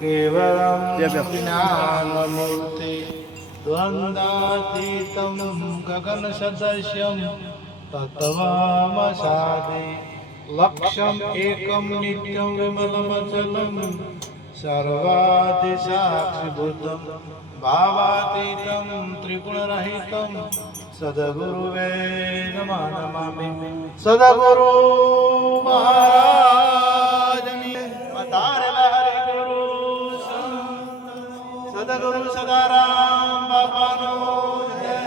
केवलं ज्ञानमूर्ति द्वन्द्वातीतं गगनसदृशं तत्त्वमसादे लक्ष्यम् एकं नित्यं विमलमचलं सर्वादिसाक्षिभूतं भावातीतं त्रिगुणरहितं सद्गुरुवे नमः नमामि। सद्गुरु महाराजनी पधारेला हरि गुरु सद्गुरु सदाराम बापानो जय।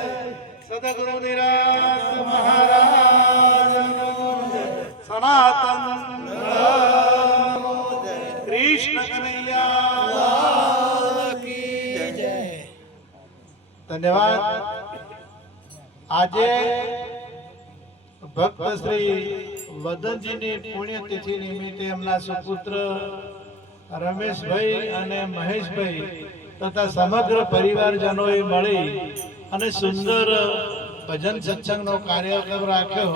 सद्गुरु निरास महाराजनो जय। सनातन धर्मो जय। कृष्ण कन्हैया की जय। धन्यवाद। આજે ભક્ત શ્રી વદનજીની પુણ્યતિથિ નિમિત્તે એમના સુપુત્ર રમેશભાઈ અને મહેશભાઈ તથા સમગ્ર પરિવારજનોએ મળી અને સુંદર ભજન સત્સંગનો કાર્યક્રમ રાખ્યો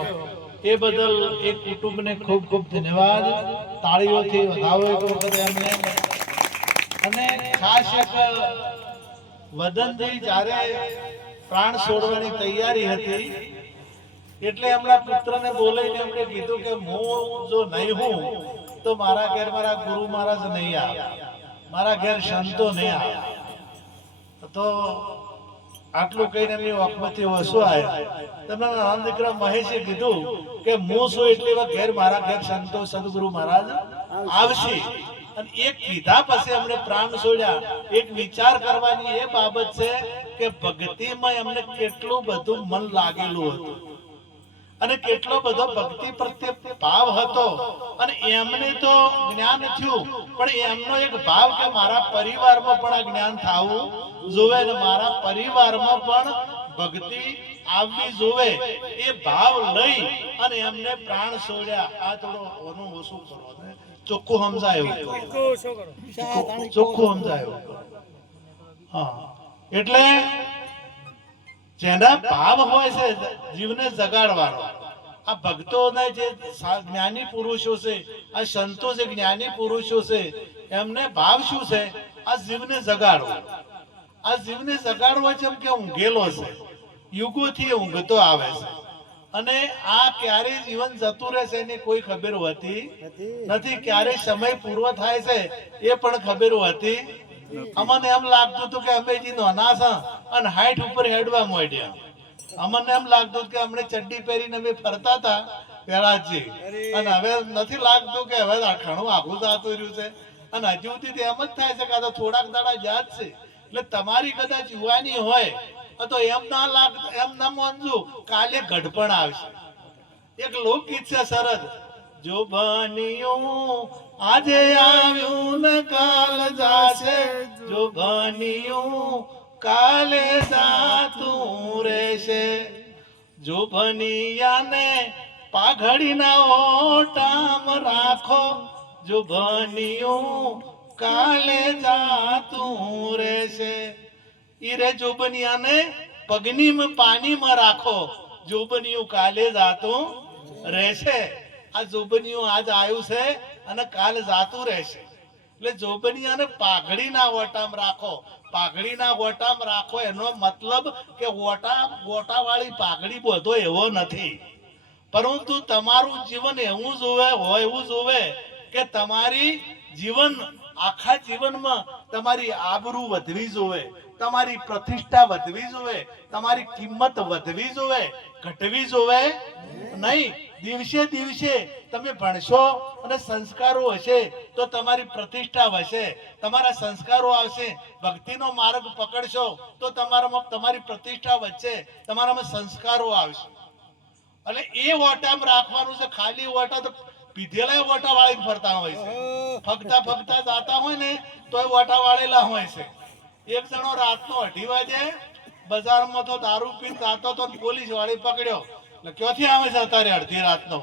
એ બદલ એક કુટુંબને ખૂબ ખૂબ ધન્યવાદ। તાળીઓથી વધાવો એક વખત એમને। અને ખાસ એક વદનજી જ્યારે प्राण छोड़वानी तैयारी हती એટલે એમના પુત્રને બોલાવીને એમણે કીધું કે હું જો નહીં હું તો મારા ઘેર મારા ગુરુ મહારાજ નહીં આવે, મારા ઘેર સંતો નહીં આવે। તો આટલું કહીને એમની ઓખમાંથી વસો આવ્યા। તેમના નાના દીકરા મહેશે કીધું કે હું છું એટલી વાર ઘેર મારા ઘેર સંતો સદગુરુ મહારાજ આવશે। અને એક કીધા પછી એમણે પ્રાણ છોડ્યા। એક વિચાર કરવાની એ બાબત છે કે ભક્તિમાં એમને કેટલું બધું મન લાગેલું હતું અને કેટલો બધો ભક્તિ પ્રત્યે ભાવ હતો। અને એમને તો જ્ઞાન થયું પણ એમનો એક ભાવ કે મારા પરિવારમાં પણ આ જ્ઞાન થવું જોવે ને મારા પરિવારમાં પણ ભક્તિ આવવી જોવે એ ભાવ લઈ અને એમને પ્રાણ છોડ્યા। આ થોડો ઓનું ઓછું કરો ને ચોખ્ખું સમજાયું, ચોખ્ખું સમજાયું। હા, એટલે જેના ભાવ હોય છે જીવને જગાડવાનો। આ ભક્તોને જે જ્ઞાની પુરુષો છે, આ સંતો જે જ્ઞાની પુરુષો છે એમને ભાવ શું છે? આ જીવને જગાડવો। આ જીવને જગાડવો જેમ કે ઊંઘેલો છે, યુગોથી ઊંઘતો આવે છે અને આ ક્યારે જીવન જતું રહેશે એની કોઈ ખબર હોતી નથી। ક્યારે સમય પૂરો થાય છે એ પણ ખબર હોતી। અમને એમ લાગતું હતું કે અમે જે નાના છે અને હાઈટ ઉપર હેડવા માંડ્યા। અમને એમ લાગતું કે અમને ચડ્ડી પહેરીને અમે ફરતા હતા પહેલાજી, અને હવે નથી લાગતું કે હવે ઘણું આઘું જતું રહ્યું છે। અને હજુ સુધી એમ જ થાય છે કે આ તો થોડાક દાડા યાદ છે। એટલે તમારી કદાચ યુવાની હોય તો એમ ના લાગ, એમ ના માનજો કાલે ગઢપણ આવશે। એક લોકગીત છે સરસ, જો બન્યું આજે આવ્યું ને કાલ જાશે, જો બન્યું કાલે જાતું રહેશે, જો બનિયાને પાઘડીના ઓટામ રાખો, જો બન્યું કાલે જાતું રહેશે। ઈરે જોબનિયાને પગની પાણીમાં રાખો, જોબનિયું કાલે જાતું રહેશે। આ જોબનિયું આજ આવ્યું છે અને કાલ જાતું રહેશે। એટલે જોબનિયાને પાઘડીના ઓટામ રાખો। પાઘડીના ઓટામ રાખો એનો મતલબ કે ઓટા વાળી પાઘડી બધો એવો નથી, પરંતુ તમારું જીવન એવું જોવે હોય એવું જોવે કે તમારી જીવન આખા જીવનમાં તમારી આબરૂ વધવી જોવે, તમારી પ્રતિષ્ઠા વધવી જોવે, તમારી કિંમત વધવી જોવે, ઘટવી જોવે નહીં। દિવસે દિવસે તમે ભણશો અને સંસ્કારો હશે તો તમારી પ્રતિષ્ઠા હશે, તમારા સંસ્કારો આવશે। ભક્તિનો માર્ગ પકડશો તો તમારામાં તમારી પ્રતિષ્ઠા વધશે, તમારામાં સંસ્કારો આવશે। અને એ ઓટામ રાખવાનું છે। ખાલી ઓટા તો પીધેલા ઓટા વાળી ફરતા હોય છે, ફગતા ફગતા જાતા હોય ને તો એ ઓટા વાળેલા હોય છે। એક જણો રાતનો 2:30 વાગે બજારમાં તો દારૂ પીને જાતો તો પોલીસ વાળી પકડ્યો। એટલે ક્યાંથી આવે છે અત્યારે અડધી રાતનો?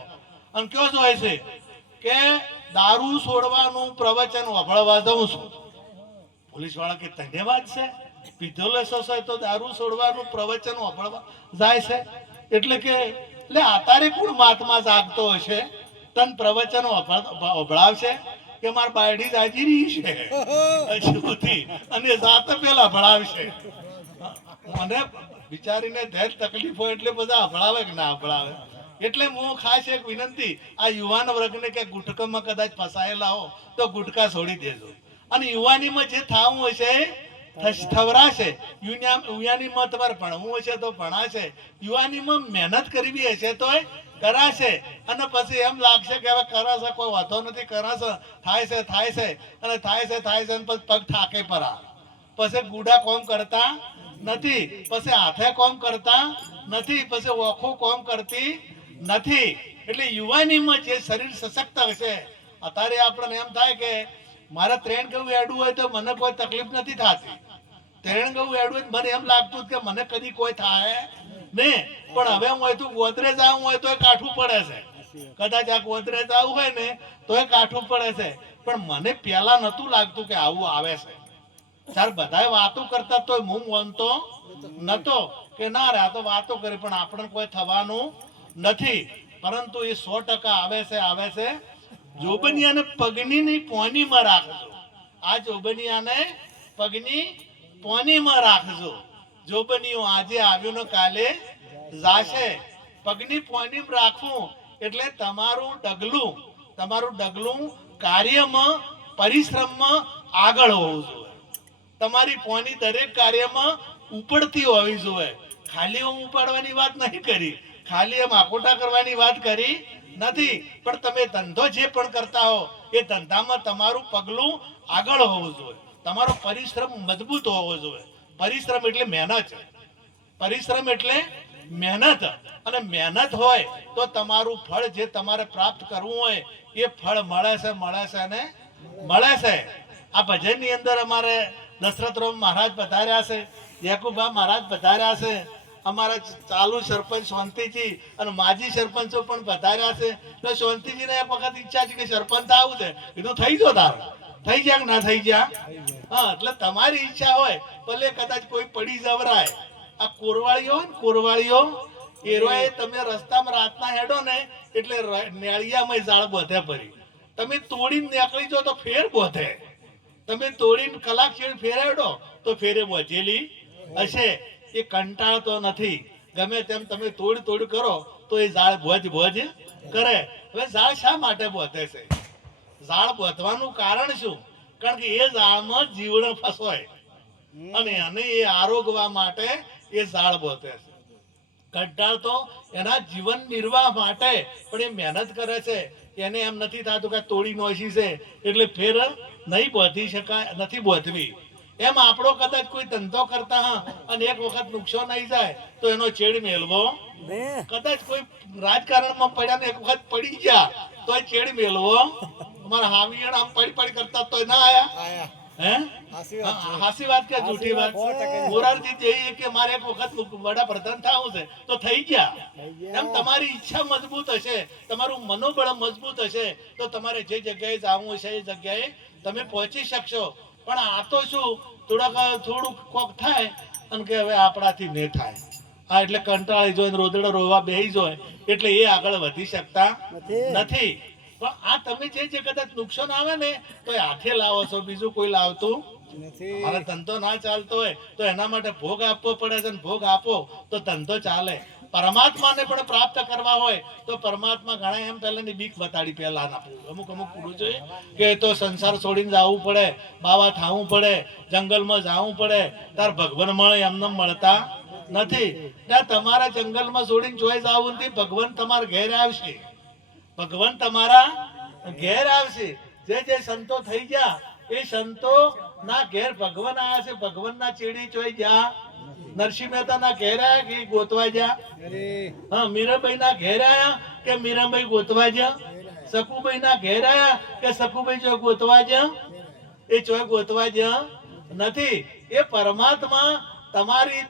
અને કયો હોય છે કે દારૂ છોડવાનું પ્રવચન સાંભળવા જાઉં છું। પોલીસ વાળા કે ધન્યવાદ છે, પીધેલો છે તો દારૂ છોડવાનું પ્રવચન સાંભળવા જાય છે। એટલે કે એટલે આતારે કોણ મહાત્મા જાગતો હશે તન પ્રવચનો અભળાવશે? કે માર બાયડી જાજી રહી છે હજુથી અને જાતે પેલા ભણાવશે. મને વિચારીને ધેર તકલીફ હોય એટલે બધા ભણાવે કે ના ભણાવે. એટલે હું ખાસ એક વિનંતી આ યુવાન વર્ગને કે ગુટકામાં કદાચ ફસાયેલા હો તો ગુટકા છોડી દેજો અને યુવાનીમાં જે થાવું હશે થવરાશે. યુવાનીમાં તમારે ભણવું હશે તો ભણાશે, યુવાનીમાં મહેનત કરવી હશે તો કરાશે. અને પછી એમ લાગશે કે હવે કરાશે, કોઈ વાંધો નથી, કરાશે, થાય છે અને થાય છે અને પછી પગ થાકે પરા, પછી ગુડા કોમ કરતા નથી, પછી હાથે કોમ કરતા નથી, પછી ઓખું કોમ કરતી નથી. એટલે યુવાનીમાં જે શરીર સશક્ત હશે. અત્યારે આપણને એમ થાય કે મારે 3 ગયું એડવું હોય તો મને કોઈ તકલીફ નથી થતી. 3 ગયું એડવું હોય મને એમ લાગતું કે મને કદી કોઈ થાય નહીં. પણ હવે હું હોય તો ગોદરેજ આવું હોય તો કાઠું પડે છે. કદાચ આ ગોદરેજ આવું હોય ને તો કાઠું પડે છે. પણ મને પેલા નતું લાગતું કે આવું આવે છે. ત્યારે બધા વાતો કરતા તો હું માનતો નતો કે ના રે આ તો વાતો કરી પણ આપણને કોઈ થવાનું નથી. પરંતુ એ 100% આવે છે. જોબનિયાને પગની પોનીમાં રાખજો. આ જોબનિયાને પગની પોનીમાં રાખજો. જોબનિયો આજે આવ્યું ને કાલે જાશે. પગની પોનીમાં રાખવું એટલે તમારું ડગલું કાર્યમાં પરિશ્રમમાં આગળ હોવું જોઈએ. તમારી પોની દરેક કાર્યમાં ઉપડતી હોવી જોઈએ. ખાલી હું ઉપાડવાની વાત નહીં કરી, ખાલી એમ આકોટા કરવાની વાત કરી નથી. પણ તમે ધંધો જે પણ કરતા હો એ ધંધામાં તમારું પગલું આગળ હોવું જોઈએ. તમારો પરિશ્રમ મજબૂત હોવો જોઈએ. પરિશ્રમ એટલે મહેનત. પરિશ્રમ એટલે મહેનત અને મહેનત હોય તો તમારું ફળ જે તમારે પ્રાપ્ત કરવું હોય એ ફળ મળે છે. આ ભજનની અંદર અમારે દશરથરામ મહારાજ પધાર્યા છે, યાકુબા મહારાજ પધાર્યા છે, અમારા ચાલુ સરપંચ શાંતિજી અને માજી સરપંચો પણ પધાર્યા છે. તો શાંતિજીને એક વખત ઈચ્છા છે કે સરપંચ આવું છે. કીધું થઈ ગયો તાર, થઈ ગયા કે ના થઈ ગયા? હા, એટલે તમારી ઈચ્છા હોય ભલે કદાચ કોઈ પડી જવરાય. આ કોરવાળીઓ એરોએ તમે રસ્તામાં રાતના હેડો ને એટલે નેળિયામાં ઝાડ બોધે પરી. તમે તોડીને નીકળી જાઓ તો ફેર બોધે. તમે તોડીને કલાક છેડ ફેરાડો તો ફેરે બોધેલી હશે. એ કંટાળતો નથી. ગમે તેમ તમે તોડ કરો તો એ ઝાડ ભોજ કરે. હવે ઝાડ શા માટે બોધે છે? ઝાડ બોધવાનું કારણ શું? કારણ કે એ ઝાડમાં જીવડો ફસોય અને એ આરોગવા માટે એ ઝાડ બોધે છે. કંટાળતો એના જીવન નિર્વાહ માટે પણ એ મહેનત કરે છે. એને એમ નથી થતું કે તોડી નોશી છે એટલે ફેર નહીં બોધી શકાય, નથી બોધવી. એમ આપણો કદાચ કોઈ ધંધો કરતા અને એક વખત નુકસાન આવી જાય તો એનો છેડ મેળવો. કદાચ કોઈ રાજકારણમાં પડ્યા ને એક વખત પડી ગયા તો છેડ મેળવો. અમારા હાવીણ આમ પડી કરતા તો ના આયા. હાસી વાત કે જૂઠી વાત? મોરારજી જઈએ કે મારે એક વખત વડાપ્રધાન થવું છે તો થઈ ગયા. એમ તમારી ઈચ્છા મજબૂત હશે, તમારું મનોબળ મજબૂત હશે તો તમારે જે જગ્યાએ જવું હશે એ જગ્યાએ તમે પહોંચી શકશો. પણ આ તો શું થોડુંક કોક થાય અને કે હવે આપણાથી નહીં થાય. હા, એટલે કંટાળી જોઈને રોદડો રોવા બેહી જાય એટલે એ આગળ વધી શકતા નથી. પણ આ તમે જે કદાચ નુકસાન આવે ને તો એ હાથે લાવો છો, બીજું કોઈ લાવતું નથી. મારે ધંધો ના ચાલતો હોય તો એના માટે ભોગ આપવો પડે છે. ભોગ આપો તો ધંધો ચાલે. પરમાત્માને પણ પ્રાપ્ત કરવા હોય તો પરમાત્મા ઘણા એમ પહેલાની બીક બતાડી. પહેલાના અમુક પુરુષોએ કે તો સંસાર છોડીને જવું પડે, બાવા થાવું પડે, જંગલમાં જવું પડે, તાર ભગવાન મળે એમને મળતા નથી. ત્યાં તમારા જંગલમાં છોડીને જોઈ જવું નથી. ભગવાન તમારા ઘેર આવશે. ભગવાન તમારા ઘેર આવશે. જે સંતો થઈ ગયા એ સંતો ના ઘેર ભગવાન આવ્યા છે. ભગવાન ના ચેડી ચોઈ ગયા. નરસિંહ મહેતા ના ઘેર આયા કે ગોતવા ગયા? હા, મીરાબાઈ ના ઘેર આયા કે મીરાબાઈ ગોતવા ગયા? સકુબાઈ ના ઘેર આયા કે સકુબાઈ ચોય ગોતવા ગયા? એ ચોય ગોતવા ગયા નથી. એ પરમાત્મા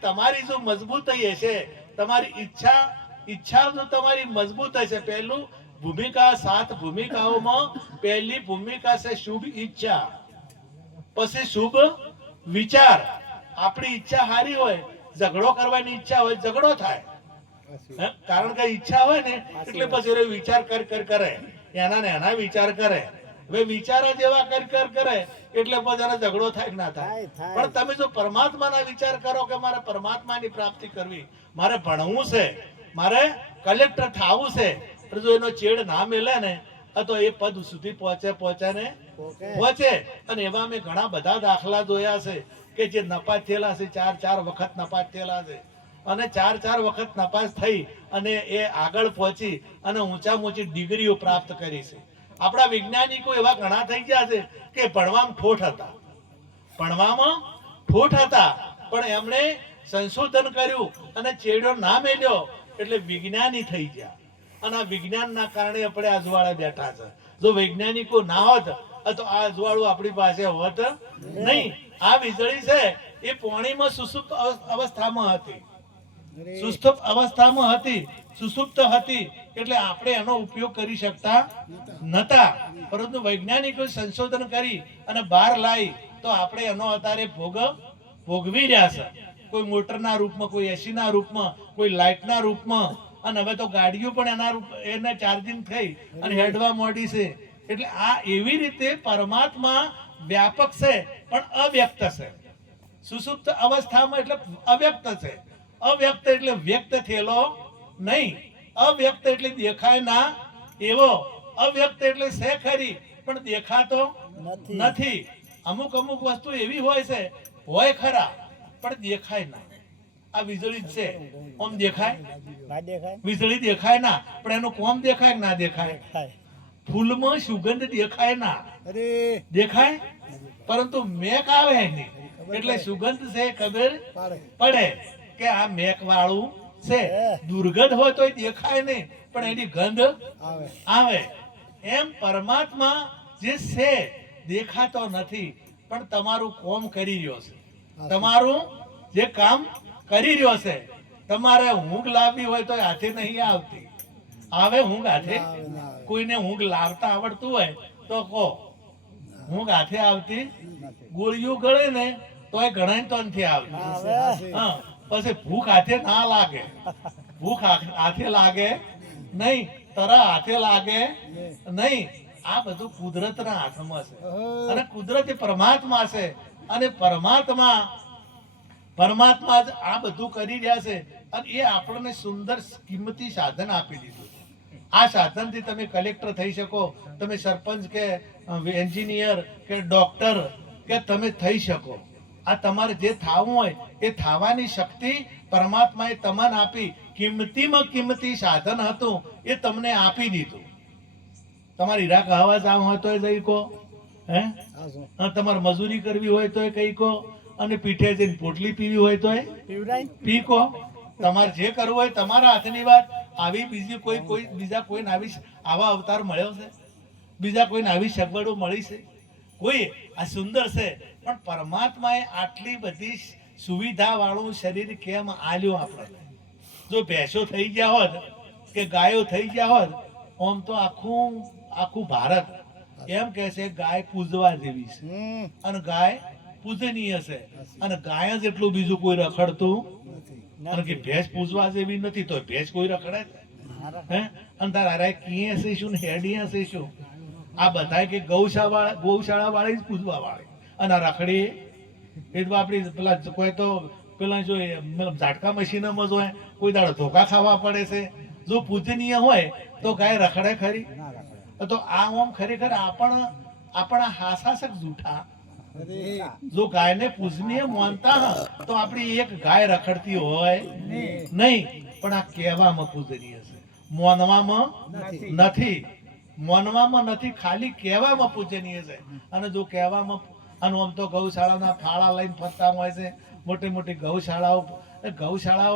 તમારી જો મજબૂતાઈ હશે, તમારી ઈચ્છા જો તમારી મજબૂત હશે. પહેલું ભૂમિકા 7 ભૂમિકાઓમાં પહેલી ભૂમિકા છે શુભ ઈચ્છા, પછી શુભ વિચાર. આપણી ઈચ્છા સારી હોય, ઝઘડો કરવાની ઈચ્છા હોય, ઝઘડો થાય. કારણ કે ઈચ્છા હોય ને એટલે પછી વિચાર કરે, એના વિચાર કરે. હવે વિચાર જ એવા કરે એટલે પછી એને ઝઘડો થાય કે ના થાય. પણ તમે જો પરમાત્માના વિચાર કરો કે મારે પરમાત્માની પ્રાપ્તિ કરવી, મારે ભણવું છે, મારે કલેક્ટર થવું છે, પણ જો એનો ચેડ ના મેલે ને તો એ પદ સુધી પહોંચે. અને એવા મેં ઘણા બધા દાખલા જોયા છે કે જે નપાસ થયેલા છે, 4 વખત નપાસ થયેલા છે, અને 4 વખત નપાસ થઈ અને એ આગળ પહોંચી અને ઊંચી ડિગ્રીઓ પ્રાપ્ત કરી છે. આપણા વૈજ્ઞાનિકો એવા ઘણા થઈ ગયા છે કે ભણવામાં ઠોઠ હતા, પણ એમણે સંશોધન કર્યું અને ચેડો ના મેલ્યો એટલે વિજ્ઞાની થઈ ગયા. અને આ વિજ્ઞાનના કારણે આપણે અજવાળે બેઠા છે. જો વૈજ્ઞાનિકો ના હોત તો આ અજવાળું આપણી પાસે હોત નહીં. આ વીજળી છે એ પાણીમાં સુસુપ્ત અવસ્થામાં હતી, સુસુપ્ત હતી એટલે આપણે એનો ઉપયોગ કરી શકતા નતા. પરંતુ વૈજ્ઞાનિકો સંશોધન કરી અને બહાર લાવી તો આપણે એનો અત્યારે ભોગવી રહ્યા છે. કોઈ મોટરના રૂપમાં, કોઈ એસીના રૂપમાં, કોઈ લાઇટના રૂપમાં, અને હવે તો ગાડીઓ પણ એને ચાર્જિંગ થઈ અને હેડવા માંડી છે. એટલે આ એવી રીતે પરમાત્મા વ્યાપક છે પણ અવ્યક્ત છે. સુસુપ્ત અવસ્થામાં એટલે અવ્યક્ત છે. અવ્યક્ત એટલે વ્યક્ત થયેલો નહીં. અવ્યક્ત એટલે દેખાય ના એવો. અવ્યક્ત એટલે છે ખરી પણ દેખાતો નથી. અમુક વસ્તુ એવી હોય ખરા પણ દેખાય ના. આ વીજળી જ છે. ઓમ દેખાય વીજળી દેખાય ના, પણ એનું કોમ દેખાય ના દેખાય. ફૂલમાં સુગંધ દેખાય ના દેખાય, પરંતુ મેક આવે એની એટલે સુગંધ છે ખબર પડે કે આ મેક વાળું છે. દુર્ગંધ હોય તો દેખાય નહીં પણ એની ગંધ આવે. એમ પરમાત્મા જે છે દેખાતો નથી પણ તમારું કોમ કરી રહ્યો છે. તમારું જે કામ કરી રહ્યો છે. તમારે ઊંઘ લાવવી હોય તો હાથે નહીં આવતી. આવે ઊંઘ હાથે? કોઈને ઊંઘ લાવતા આવડતું હોય તો કહો. ઊંઘ હાથે આવતી? ગોળીઓ ગળે ને તોય ઘણા તો નથી આવતી. હા, પછી ભૂખ હાથે ના લાગે. ભૂખ હાથે લાગે નહીં, તરા હાથે લાગે નહીં. આ બધું કુદરતના હાથમાં છે અને કુદરત એ પરમાત્મા છે. અને પરમાત્મા જ આ બધું કરી રહ્યા છે. અને એ આપણને સુંદર કિંમતી સાધન આપી દીધું છે. આ સાધનથી તમે કલેક્ટર થઈ શકો, તમે સરપંચ કે એન્જિનિયર કે ડોક્ટર કે તમે થઈ શકો. આ તમારે જે થવું હોય એ થવાની શક્તિ પરમાત્માએ તમને આપી. કિંમતીમાં કિંમતી સાધન હતું એ તમને આપી દીધું. તમારે હીરા કહાવા જાવ હોય તો જઈ કહો, તમારે મજૂરી કરવી હોય તો કઈ કહો, અને પીઠે જઈને પોટલી પીવી હોય તો પી કહો. તમારે જે કરવું હોય તમારા હાથની વાત. આવી બીજી બીજા કોઈને આવા અવતાર મળ્યો છે? બીજા કોઈને આવી સગવડો મળી છે? કોઈ આ સુંદર છે. પણ પરમાત્માએ આટલી બધી સુવિધા વાળું શરીર કેમ આલ્યું આપણે? જો ભેંસો થઈ ગયા હોત કે ગાયો થઈ ગયા હોત, આમ તો આખું ભારત એમ કે છે ગાય પૂજવા જેવી છે અને ગાય પૂજનીય છે. અને ગાય જ એટલું બીજું કોઈ રખડતું અને કે ભેંસ પૂજવા જેવી નથી તો ભેંસ કોઈ રખડે હે? અને તારા કીએ છે શું ને હેડીએ છે શું? આ બધા કે ગૌશાળા વાળી જ પૂજવા વાળી. અને રખડી એ તો આપડી પેલા કોઈ તો પેલા જો ઝાટકા મશીનમાં જો કોઈ દાડો ધોકા ખાવા પડે છે. જો પૂજનીય હોય તો ગાય રખડે ખરી? તો આ ઓમ ખરેખર આપણા હાસાસક જૂઠા. જો ગાયને પૂજનીય માનતા તો આપણી એક ગાય રખડતી હોય નહીં. પણ આ કહેવામાં પૂજનીય છે, માનવામાં નથી. ખાલી કહેવામાં પૂજનીય છે. અને જો કહેવામાં, અને આમ તો ગૌશાળાના ફાળા લઈને ફરતા હોય છે. મોટી મોટી ગૌશાળાઓ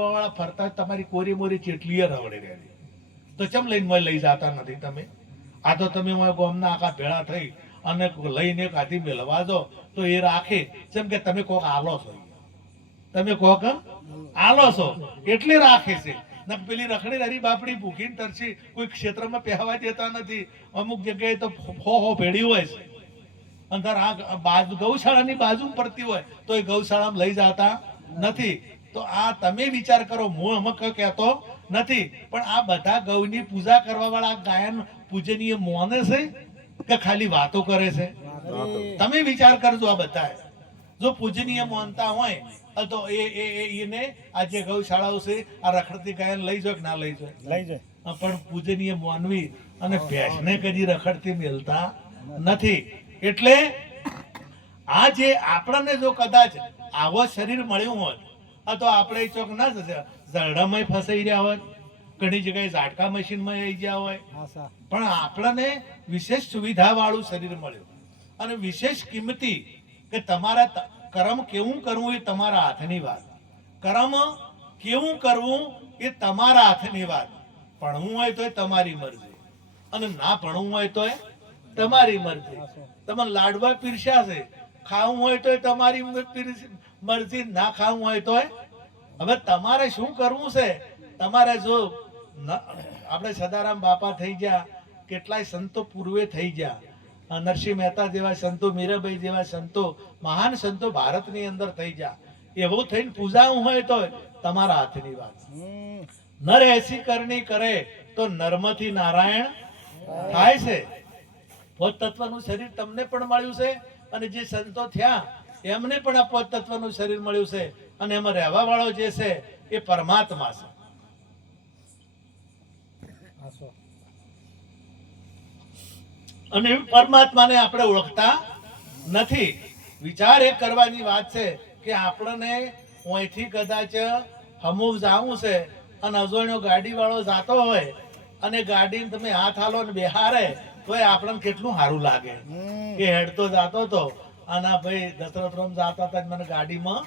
વાળા ફરતા તમારી કોરી મોરી ચેટલી રવડે રહેલી તો ચમ લઈને લઈ જતા નથી તમે? આ તો તમે ગામના આખા ભેળા થઈ અને લઈને કાઢી મેળવા દો તો એ રાખે. જેમ કે તમે કોક આલો છો, એટલે રાખે છે. પેલી રખડી હરી બાપડી ભૂખી તરસી કોઈ ક્ષેત્રમાં પહેવા દેતા નથી. અમુક જગ્યાએ તો હો ભેડી હોય છે. અંદર આ ગૌશાળાની બાજુ પડતી હોય તો એ ગૌશાળામાં લઈ જતા નથી. તો આ તમે વિચાર કરો, હું અમુક કહેતો નથી. પણ આ બધા ગૌની પૂજા કરવા વાળા ગાયન પૂજનીય મોને છે કે ખાલી વાતો કરે છે? તમે વિચાર કરજો. આ બધા જો પૂજનીય માનતા હોય તો એને આજે ગૌશાળાઓ છે આ રખડતી ગાયન લઈ જાય કે ના લઈ જાય? પણ પૂજનીય માનવી અને ભેંસને કદી રખડતી મેલતા નથી. એટલે આ જે આપણને જો કદાચ આવો શરીર મળ્યું હોત તો આપણે ચોક ના ઝરડામાં ફસાઈ રહ્યા હોત, ઘણી જગ્યાએ ઝાટકા મશીનમાં આવી ગયા હોય. પણ આપણને વિશેષ સુવિધા વાળું શરીર મળ્યું અને વિશેષ કિંમતી કે તમારા કર્મ કેવું કરવું એ તમારા હાથની વાત. કર્મ કેવું કરવું એ તમારા હાથની વાત. ભણવું હોય તો તમારી મરજી અને ના ભણવું હોય તો તમારી મરજી. તમે લાડવા પીરસ્યા છે, ખાવું હોય તો તમારી મરજી, ના ખાવું હોય તો હવે તમારે શું કરવું છે. તમારે જો આપણે સદારામ બાપા થઈ ગયા, કેટલાય સંતો પૂર્વે થઈ ગયા, નરસિંહ મહેતા જેવા સંતો, મીરાબાઈ જેવા સંતો, મહાન સંતો ભારતની અંદર થઈ ગયા. એવું થઈને પૂજાવું હોય તો તમારા હાથની વાત. નર એસી કરણી કરે તો નર્મથી નારાયણ થાય છે. પોત તત્વનું શરીર તમને પણ મળ્યું છે અને જે સંતો થયા એમને પણ આ પોત તત્વનું શરીર મળ્યું છે અને એમાં રહેવા વાળો જે છે એ પરમાત્મા છે. અને પરમાત્માને આપણે ઓળખતા નથી. વિચાર એ કરવાની વાત છે કે આપણને અહીંથી કદાચ હમું જાવું છે અને અજોણ્યો ગાડી વાળો જાતો હોય અને ગાડી તમે હાથ હાલો ને બેહારે તો આપણને કેટલું સારું લાગે કે હેડતો જાતો તો અને ભાઈ દશરથરામ જાતા હતા મને ગાડીમાં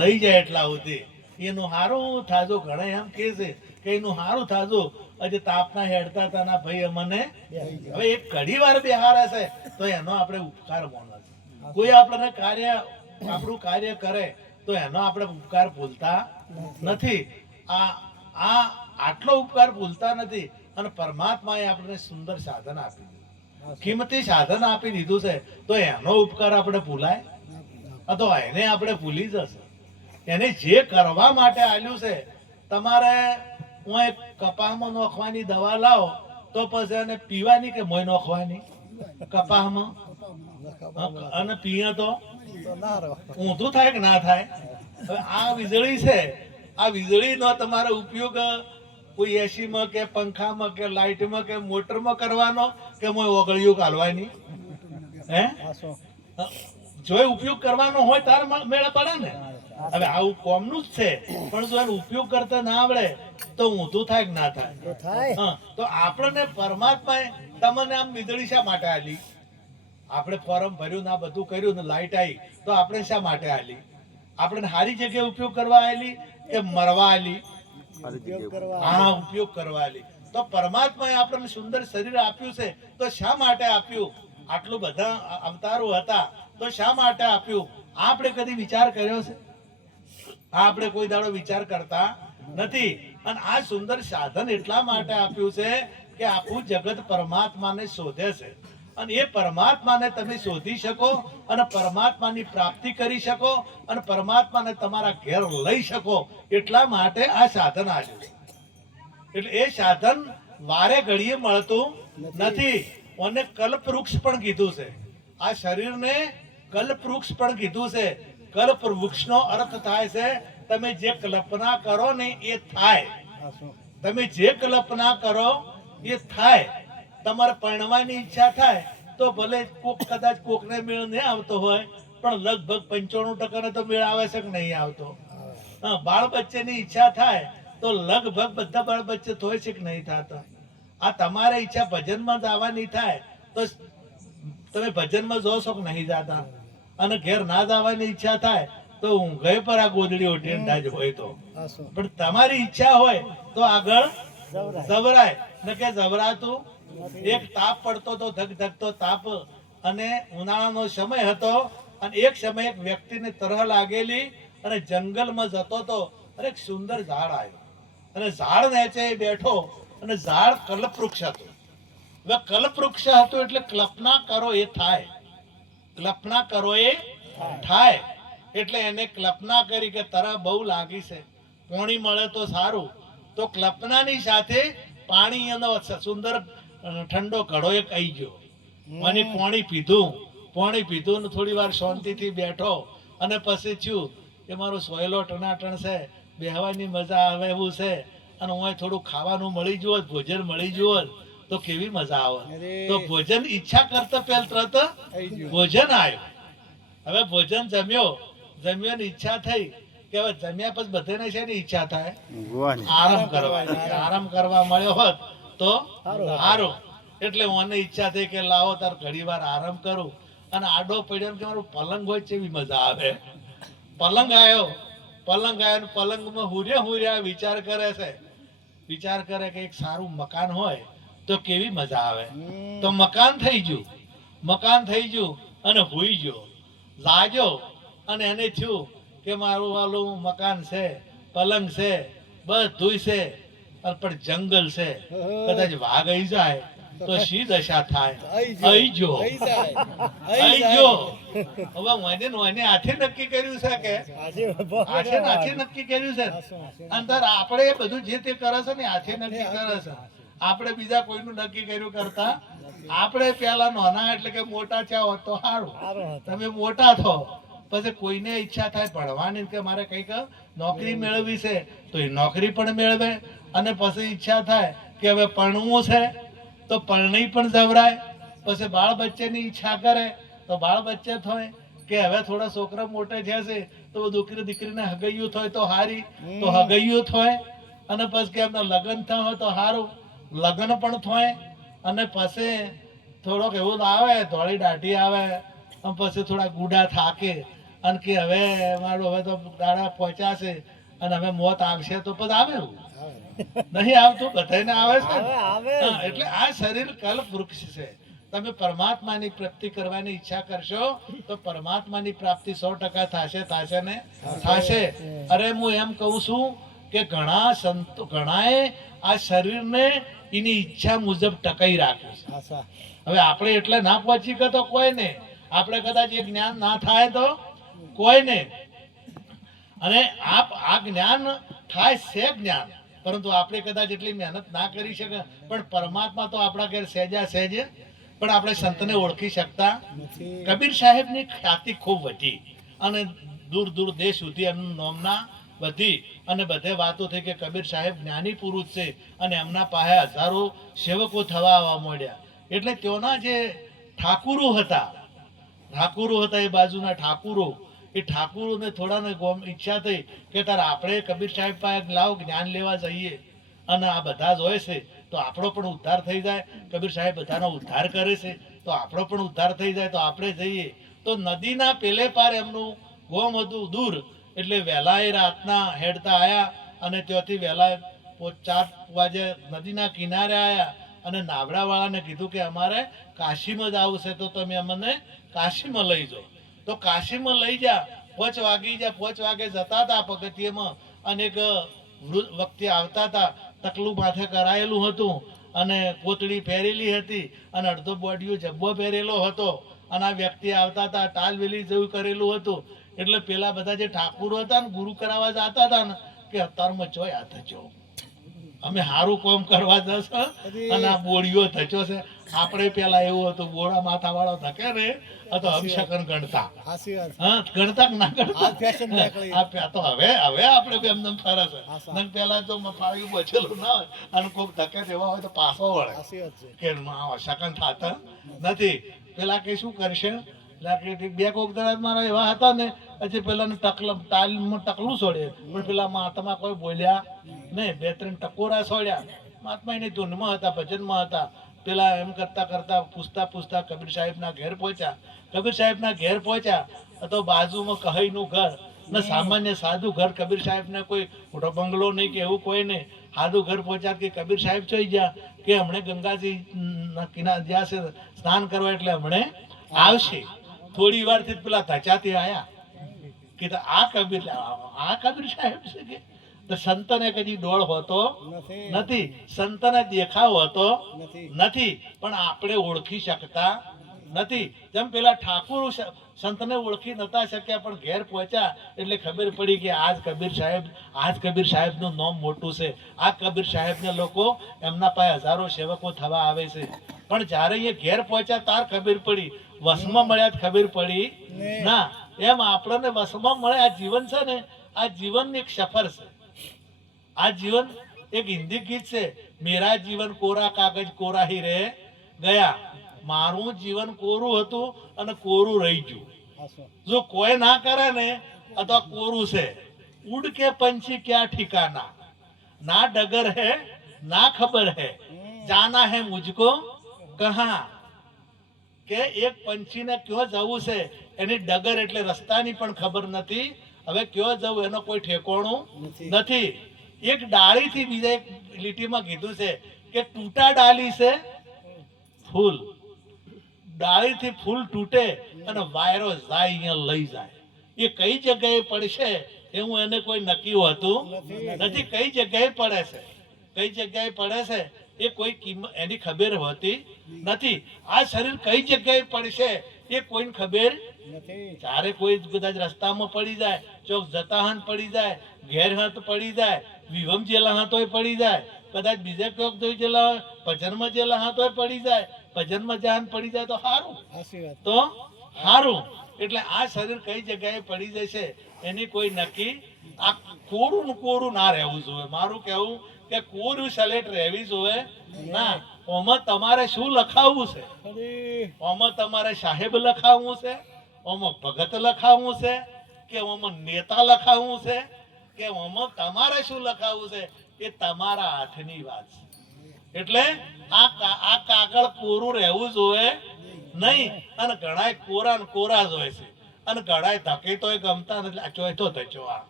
લઈ જાય એટલા સુધી એનું સારું થાજો. ઘણા એમ કે છે કે એનું સારું થાજો હજી તાપના હેડતા હતા ભાઈ મને હવે એક ઘડી વાર બેહારે છે તો એનો આપણે ઉપકાર માનો. કોઈ આપણને આપણું કાર્ય કરે તો એનો આપણે ઉપકાર ભૂલતા નથી. આટલો ઉપકાર ભૂલતા નથી. અને પરમાત્માએ આપણને સુંદર સાધન આપી દીધું, કિંમતી સાધન આપી દીધું છે તો એનો ઉપકાર આપણે ભૂલાય? તો એને આપણે ભૂલી જશે. એને જે કરવા માટે આલ્યું છે. તમારે હું એક કપાહમાં નોખવાની દવા લાવો તો પછી એને પીવાની કે મોય નોખવાની કપાહમાં અને પીએ તો ઊંધું થાય કે ના થાય? હવે આ વીજળી છે, આ વીજળીનો તમારો ઉપયોગ કોઈ એસી માં કે પંખામાં કે લાઇટમાં કે મોટરમાં કરવાનો કે મોય ઓગળિયું કાઢવાની? જો ઉપયોગ કરવાનો હોય તાર મેળ પડે ને. હવે આવું કોમનું જ છે પણ જો એનો ઉપયોગ કરતા ના આવડે તો ઊંધું થાય કે ના થાય? તો આપણને પરમાત્માએ તમને આમ વીજળી શા માટે આલી? આપણે ફોર્મ ભર્યું ના બધું કર્યું ને લાઈટ આવી તો આપણે શા માટે આલી? આપણે સારી જગ્યાએ ઉપયોગ કરવા આલી કે મરવા આલી? હા, ઉપયોગ કરવા આલી. તો પરમાત્માએ આપણને સુંદર શરીર આપ્યું છે તો શા માટે આપ્યું? આટલું બધા અવતારો હતા તો શા માટે આપ્યું? આપણે કદી વિચાર કર્યો છે? આપણે કોઈ દાડો વિચાર કરતા નથી. અને આ સુંદર સાધન એટલા માટે આપ્યું છે કે આખું જગત પરમાત્માને શોધે છે અને એ પરમાત્માને તમે શોધી શકો અને પરમાત્માની પ્રાપ્તિ કરી શકો અને પરમાત્માને તમારા ઘેર લઈ શકો એટલા માટે આ સાધન આવ્યું છે. એટલે એ સાધન વારે ઘડીએ મળતું નથી. અને કલ્પવૃક્ષ પણ કીધું છે. આ શરીરને કલ્પવૃક્ષ પણ કીધું છે. કલ્પવૃક્ષનો અર્થ થાય છે તમે જે કલ્પના કરો ને એ થાય. તમે જે કલ્પના કરો એ થાય. તમારે પરણવાની ઈચ્છા થાય તો ભલે કોક કદાચ કોકને મેળ નહીં આવતો હોય પણ લગભગ 95% તો મેળ આવે છે કે નહીં આવતો? બાળ બચ્ચેની ઈચ્છા થાય તો લગભગ બધા બાળ બચ્ચે થાય છે કે નહીં થતા? આ તમારે ઈચ્છા ભજનમાં જવાની થાય તો તમે ભજનમાં જોશો કે નહીં જાતા? અને ઘેર ના જવાની ઈચ્છા થાય તો ઊંઘે પર આ ગોદડી ઓઢીને જ હોય તો. પણ તમારી ઈચ્છા હોય તો આગળ જવરાય ન કે જવરાતું. એક તાપ પડતો તો ધગ ધગતો તાપ અને ઉનાળાનો સમય હતો અને એક સમય એક વ્યક્તિને તરહ લાગેલી અને જંગલમાં જતો તો અને એક સુંદર ઝાડ આવ્યું અને ઝાડ નીચે બેઠો અને ઝાડ કલ્પવૃક્ષ હતું. હવે કલ્પવૃક્ષ હતું એટલે કલ્પના કરો એ થાય. કલ્પના કરો એ થાય. એટલે એને કલ્પના કરી કે તરહ બહુ લાગી છે, પાણી મળે તો સારું. તો કલ્પનાની સાથે પાણી એનો સુંદર ઠંડો ઘડો એક આવી ગયો મને પાણી પીધું ને થોડી વાર શાંતિથી બેઠો અને પછી થયું કે મારો સોયલો ટનાટણ છે, બેહવાની મજા આવે એવું છે, અને હું થોડું ખાવાનું મળી જુઓ, ભોજન મળી જુઓ તો કેવી મજા આવે. તો ભોજન ઈચ્છા કરતા પહેલ તરત ભોજન આવ્યું. હવે ભોજન જમ્યો ને ઈચ્છા થઈ કે હવે જમ્યા પછી બધાને છે ને ઈચ્છા થાય આરામ કરવાની. આરામ કરવા મળ્યો હોત તો સારું. એટલે મને ઈચ્છા થઈ કે લાવો તાર ઘડી વાર આરામ કરું, અને આડો પડ્યો કે મારું પલંગ હોય કેવી મજા આવે. પલંગ આવ્યો ને પલંગમાં હુર્યા વિચાર કરે કે એક સારું મકાન હોય તો કેવી મજા આવે. તો મકાન થઈ ગયું અને હુઈ ગયો. જાગ્યો અને એને થયું કે મારું વાલું મકાન છે, પલંગ છે, બધું છે, પણ જંગલ છે, કદાચ વાઘ આવી જાય તો શી દશા થાય. આઈ ગયો. હવે મને હાથે નક્કી કર્યું છે કે હાથે નક્કી કર્યું છે. અંદર આપણે બધું જે તે કરે છે ને હાથે નક્કી કરે છે. આપણે બીજા કોઈનું નક્કી કર્યું કરતા આપણે પેલા નાના એટલે કે મોટા થયા હોત તો સારું. તમે મોટા થો પછી કોઈને ઈચ્છા થાય ભણવાની કે મારે કઈક નોકરી મેળવવી છે તો એ નોકરી પણ મેળવે, અને પછી ઈચ્છા થાય કે હવે પરણવું છે તો પરણી પણ જવરાય. પછી બાળ બચ્ચેની ઈચ્છા કરે તો બાળ બચ્ચે થાય કે હવે થોડા છોકરા મોટા થયા છે તો દીકરીને હગૈયું થાય તો હારી, તો હગૈયું થાય. અને પછી કે એમના લગ્ન થયા હોય તો સારું, લગ્ન પણ થાય. અને પછી થોડોક એવું આવે, ધોળી દાઢી આવે, પછી થોડા ગુડા થાકે અને કે હવે મારું હવે તો દાડા પહોંચ્યા છે અને હવે મોત આવશે તો પછી આવે એવું નહીં આવતું, બધાને આવે છે. એટલે આ શરીર કલ્પ વૃક્ષ છે. તમે પરમાત્માની પ્રાપ્તિ કરવાની ઈચ્છા કરશો તો પરમાત્માની પ્રાપ્તિ 100% થશે ને થશે. અરે હું એમ કહું છું કે ઘણાએ આ શરીરને એની ઈચ્છા મુજબ ટકાઈ રાખ્યું છે. હવે આપણે એટલે ના પહોંચી કે તો કોઈ ને, આપણે કદાચ એ જ્ઞાન ના થાય તો કોઈ ને. અને આ જ્ઞાન થાય છે જ્ઞાન, પરંતુ આપણે કદાચ એટલી મહેનત ના કરી શકે. પણ પરમાત્મા તો આપણા ઘેર સહેજે પણ આપણે સંતને ઓળખી શકતા. કબીર સાહેબની ખ્યાતિ ખૂબ વધી અને દૂર દેશ સુધી એમનું નામના વધી અને બધે વાતો થઈ કે કબીર સાહેબ જ્ઞાની પુરુષ છે અને એમના પાસે હજારો સેવકો થવા આવવા મળ્યા. એટલે તેઓના જે ઠાકુરો હતા એ બાજુના એ ઠાકુરોને થોડાને ઈચ્છા થઈ કે તાર આપણે કબીર સાહેબ પાસે લાવ જ્ઞાન લેવા જઈએ, અને આ બધા જ હોય છે તો આપણો પણ ઉદ્ધાર થઈ જાય. કબીર સાહેબ બધાનો ઉદ્ધાર કરે છે તો આપણો પણ ઉદ્ધાર થઈ જાય. તો આપણે જઈએ તો નદીના પેલે પાર એમનું ગોમ હતું દૂર. એટલે વહેલા એ રાતના હેડતા આવ્યા અને ત્યાંથી વહેલા 4 વાગે નદીના કિનારે આવ્યા અને નાવડાવાળાને કીધું કે અમારે કાશીમાં જ આવું છે તો તમે અમને કાશીમાં લઈ જાઓ. તો કાશીમાં લઈ જા. 5 વાગે જતા હતા પગથિયામાં, અને એક વૃદ્ધ વ્યક્તિ આવતા હતા, તકલું માથે કરાયેલું હતું અને પોતળી પહેરેલી હતી અને અડધો બોડીયો જબ્બો પહેરેલો હતો, અને આ વ્યક્તિ આવતા હતા ટાલવેલી જેવું કરેલું હતું. એટલે પેલા બધા જે ઠાકુરો હતા ને ગુરુ કરાવવા જતા હતા ને કે અત્યારમાં જોયા થજો, અમે સારું કામ કરવા જશો અને આ બોડીઓ થચો છે. આપણે પેલા એવું હતું બોળા માથા વાળો થકે ને તો અભિષેકન ગણતા ગણતા ના ગણતા. તો હવે આપણે એમને ફરસ હોય. પેલા તો ફાવી બચેલું ના હોય અને કોઈક ધકે એવા હોય તો પાછો વળે કે શકન થતા નથી. પેલા કે શું કરશે, બે કોક દરાજ મારા એવા હતા ને પછી પેલા તાલીમમાં ટકલું છોડે પણ પેલા મહાત્મા કોઈ બોલ્યા નહીં. 2-3 ટકોરા છોડ્યા. મહાત્મા એની ધૂનમાં હતા, ભજનમાં હતા. પેલા એમ કરતા પૂછતા કબીર સાહેબના ઘેર પહોંચ્યા તો બાજુમાં કહીનું ઘર ને સામાન્ય સાદું ઘર. કબીર સાહેબને કોઈ મોટો બંગલો નહીં કે એવું કોઈ નહીં, સાદું ઘર પહોંચ્યા. કે કબીર સાહેબ જોઈ ગયા કે હમણે ગંગાજી કિનારે જ્યાં છે સ્નાન કરવા એટલે હમણે આવશે. થોડી વાર થી પેલા ધચાતી આયા કે આ કબીર સાહેબ છે કે. તો સંતને કદી ડોળ હોતો નથી, સંતને દેખાવ હોતો નથી, પણ આપણે ઓળખી શકતા નથી. જેમ પેલા ઠાકુર સંતને ઓળખી નતા શક્યા પણ ઘેર પહોંચ્યા એટલે ખબર પડી કે આજ કબીર સાહેબ નું નામ મોટું છે. આ કબીર સાહેબ ને લોકો એમના પાસે હજારો સેવકો થવા આવે છે. પણ જ્યારે એ ઘેર પહોંચ્યા તાર ખબર પડી, વસમાં મળ્યા તો ખબર પડી ના. એમ આપણને વસમાં મળે આ જીવન છે ને, આ જીવનની એક સફર છે. આ જીવન એક હિન્દી ગીત છે, મેરા જીવન કોરા કાગજ કોરા હી રહે ગયા. મારું જીવન કોરું હતું અને કોરું રહી ગયું. જો કોઈ ના કરે ને તો કોરું છે. ઉડ કે પંછી ક્યાં ઠિકાના, ના ડगर है ना खबर है, जाना है मुझको कहाँ. કે એક પંછીને ક્યાં જવું છે એની ડગર એટલે રસ્તાની પણ ખબર નથી. હવે ક્યાં જવું એનો કોઈ ઠેકોણું નથી. એક ડાળીથી બીજા એક લીટીમાં કીધું છે કે તૂટા ડાલી છે ફૂલ, ડાળીથી ફૂલ તૂટે અને વાયરો જાય અહીંયા લઈ જાય. એ કઈ જગ્યાએ પડશે એવું એને કોઈ નક્કી હોતું નથી. કઈ જગ્યાએ પડે છે, કઈ જગ્યાએ પડે છે એ કોઈ કિંમત એની ખબર હોતી નથી. આ શરીર કઈ જગ્યાએ પડશે એ કોઈને ખબર નથી. જ્યારે કોઈ કદાચ રસ્તામાં પડી જાય, ચોક જતા હાથ પડી જાય, ઘેર હાથ પડી જાય, વિવમ જેલા હાથોય પડી જાય, કદાચ બીજે ચોક જોઈ જેલા હોય, ભજનમાં જેલા હાથોય પડી જાય, ભજનમાં જાન પડી જાય તો સારું, તો સારું. એટલે આ શરીર કઈ જગ્યાએ પડી જશે એની કોઈ નક્કી. આ કોરું કોરું ના રહેવું જોઈએ. મારું કહેવું કે કોરું સલેટ રહેવી જોઈએ ના. ઓમાં તમારે શું લખાવવું છે? ઓમાં તમારે સાહેબ લખાવવું છે, ઓમાં ભગત લખાવવું છે, કે ઓમાં નેતા લખાવવું છે, કે ઓમાં તમારે શું લખાવવું છે એ તમારા હાથની વાત છે. એટલે આ કાગળ કોરું રહેવું જોઈએ નહીં. અને ઘણાય કોરા ને કોરા જ હોય છે, અને ઘણાય ધકે તોય ગમતા નથી. આ ચોથો થયો આ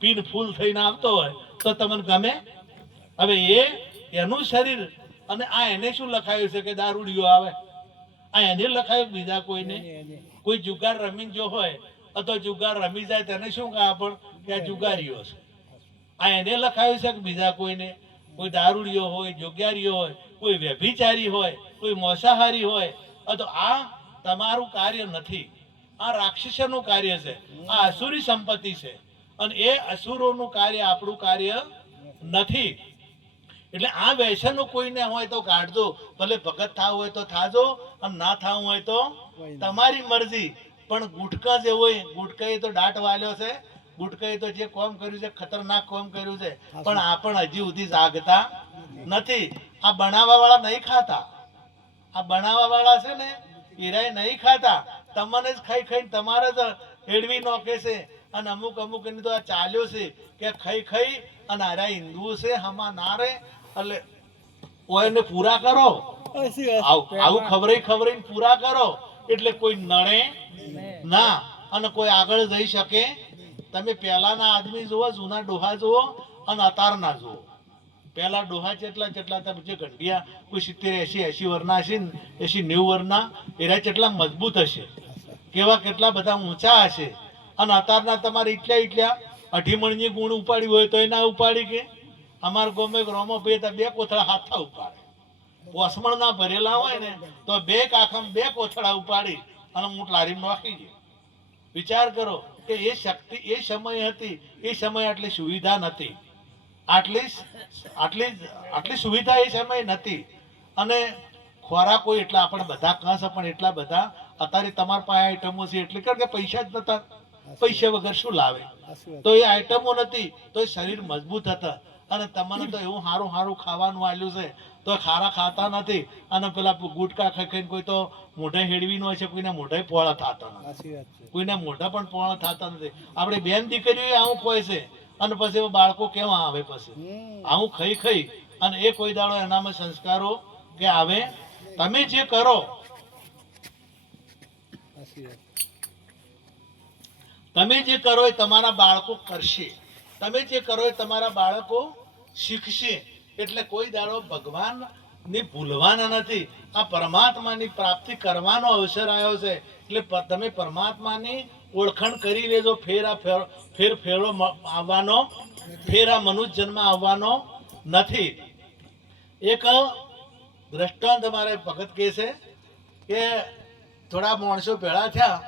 પીન ફૂલ થઈને આવતો હોય તો તમને ગમે? હવે એનું શરીર અને આ એને શું લખાયું છે કે દારૂડિયો આવે, આ એને લખાયું બીજા કોઈને? કોઈ જુગાર રમીને જો હોય અથવા જુગાર રમી જાય તેને શું કહે પણ કે આ જુગારીઓ છે. આ એને લખાયું છે કે બીજા કોઈને? કોઈ દારૂડિયો હોય, જુગારીઓ હોય, કોઈ વ્યભિચારી હોય, કોઈ મોસાહારી હોય. તો આ તમારું કાર્ય નથી, આ રાક્ષસોનું કાર્ય છે, આ અસુરી સંપત્તિ છે. અને એ અસુરોનું કાર્ય આપણું કાર્ય નથી. એટલે આ વ્યસનો કોઈને હોય તો કાઢજો. ભલે ભગત થવું હોય તો થાજો, અને ના થવું હોય તો તમારી મરજી. પણ ગુટકા જે હોય, ગુટકાએ તો દાટ વાલ્યો છે, ગુટકાએ તો જે કામ કર્યું છે ખતરનાક કામ કર્યું છે, પણ આપણ હજી સુધી જાગતા નથી. આ બનાવવા વાળા નહીં ખાતા, આ બનાવવા વાળા છે ને હીરાય નહીં ખાતા. તમને જ ખાઈ ખાઈને તમારે જ હેડવી નોખે છે. અને અમુક અમુક એની તો આ ચાલ્યો છે કે ખાઈ ખાઈ અને આરા હિન્દુઓ છે હમા ના રે એટલે ઓયને પૂરા કરો. આવું ખબરાઈ પૂરા કરો એટલે કોઈ નડે ના અને કોઈ આગળ જઈ શકે. તમે પહેલાના આદમી જુઓ, જૂના ડોહા જુઓ અને અતારના જુઓ. પહેલા ડોહા જેટલા તમે જે ગંઢિયા કોઈ 70-80 વર્ષના હશે ને, 80-90 વર્ષના એરા કેટલા મજબૂત હશે, કેવા કેટલા બધા ઊંચા હશે. અને અતારના તમારે એટલા અઢીમણની ગુણ ઉપાડી હોય તો એના ઉપાડી કે અમાર ગોમે રોમો બે કોથળા હાથા ઉપાડે. પોસમણ ના ભરેલા હોય ને તો બે કાખમ 2 કોથળા ઉપાડી અને હું લારી નાખી દે. વિચાર કરો કે એ શક્તિ એ સમય હતી. એ સમય આટલી સુવિધા નથી, આટલી સુવિધા એ સમય નથી. અને ખોરાક કોઈ એટલા આપણે બધા કસ પણ એટલા બધા અત્યારે તમારા પાસે આઈટમો છે એટલે કારણ કે પૈસા જ નતા. પૈસા વગર શું લાવે? તો એ આઈટમો નથી તો એ શરીર મજબૂત હતા. અને તમને તો એવું સારું સારું ખાવાનું આલ્યું છે તો ખારા ખાતા નથી. અને પેલા ગુટકા ખાઈને કોઈ તો મોઢે હેડવી નો છે, કોઈના મોઢે પોળા થતા નથી, કોઈના મોઢા પણ પોળા થતા નથી. આપણે બેન દીકરીઓ આવું ખોય છે અને પછી બાળકો કેવા આવે પછી આવું ખાઈ અને એ કોઈ દાડો એનામાં સંસ્કારો કે આવે. તમે જે કરો, તમે જે કરો એ તમારા બાળકો કરશે, તમે જે કરો એ તમારા બાળકો શીખશે. એટલે કોઈ દાડો ભગવાન ને ભૂલવાના નથી. આ પરમાત્માની પ્રાપ્તિ કરવાનો અવસર આવ્યો છે એટલે તમે પરમાત્માની ઓળખાણ કરી લેજો. ફેરો આવવાનો, ફેરા મનુષ્ય જન્મ આવવાનો નથી. એક દ્રષ્ટાંત તમારે ભગત કહે છે કે થોડા માણસો ભેળા થયા